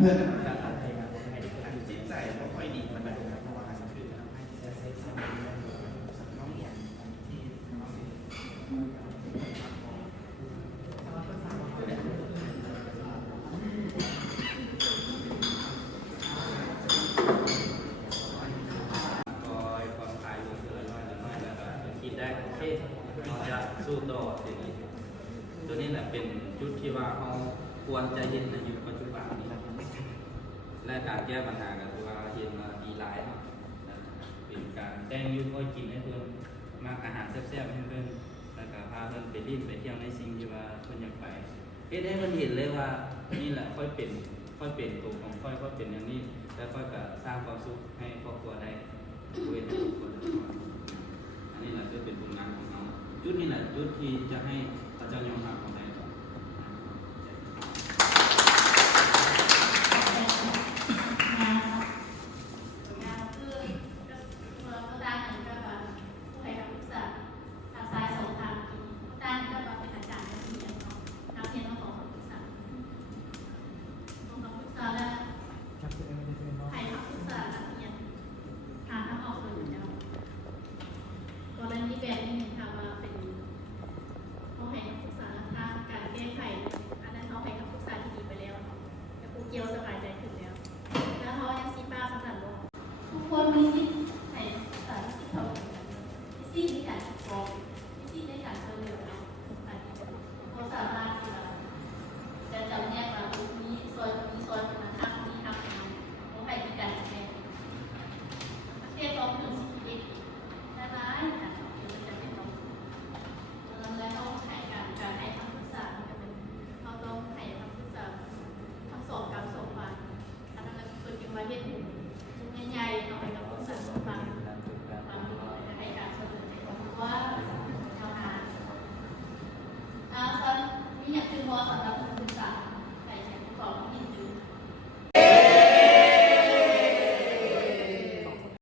เพื่อนจิตใจไม่ค่อยดีมันแบบเพราะว่าคือน้องเนี่ยที่สู้ต่อสิ่งนี้ตัวนี้แหละเป็นจุดที่ว่าเขาควรจะเห็นในยุคปัจจุบันนี้และการแก้ปัญหากันคือว่าเห็นมาดีไลน์เป็นการแต่งยุคค่อยกินให้เพื่อนมากอาหารแซ่บๆให้เพื่อนแล้วก็พาเพื่อนไปดิ้นไปเที่ยวในสิ่งที่ว่าเพื่อนอยากไปเฮ็ดให้เพื่อนเห็นเลยว่านี่แหละค่อยเป็นตัวของค่อยเป็นอย่างนี้แล้วค่อยก็สร้างความสุขให้ครอบครัวได้ด้วยทุกคนอันนี้แหละจะเป็นผลงานของเราจุดนี้แหละจุดที่จะให้พระเจ้ายอมรับของใจต่อเกี่ยวสบายใจขึ้นแล้วแล้วเขายังซีป้าสำหรับว่าทุกคนมีสิทธิ์ให้สารสิทธิ์เขามีสิทธิ์ในการฟ้องมีสิทธิ์ในการเสนอเนาะเขาสามารถที่จะจำแนกว่ามีซอยเป็นทางมีทางเขาไปที่การแทนเรียกร้องถึงสิทธิได้ไหมนะเดี๋ยวจะเป็นต้องแล้วเขาให้การให้คำปรึกษาเขาต้องให้คำปรึกษาทั้งสองกับสองฝ่ายอันนั้นคือจึงมาเรียนรู้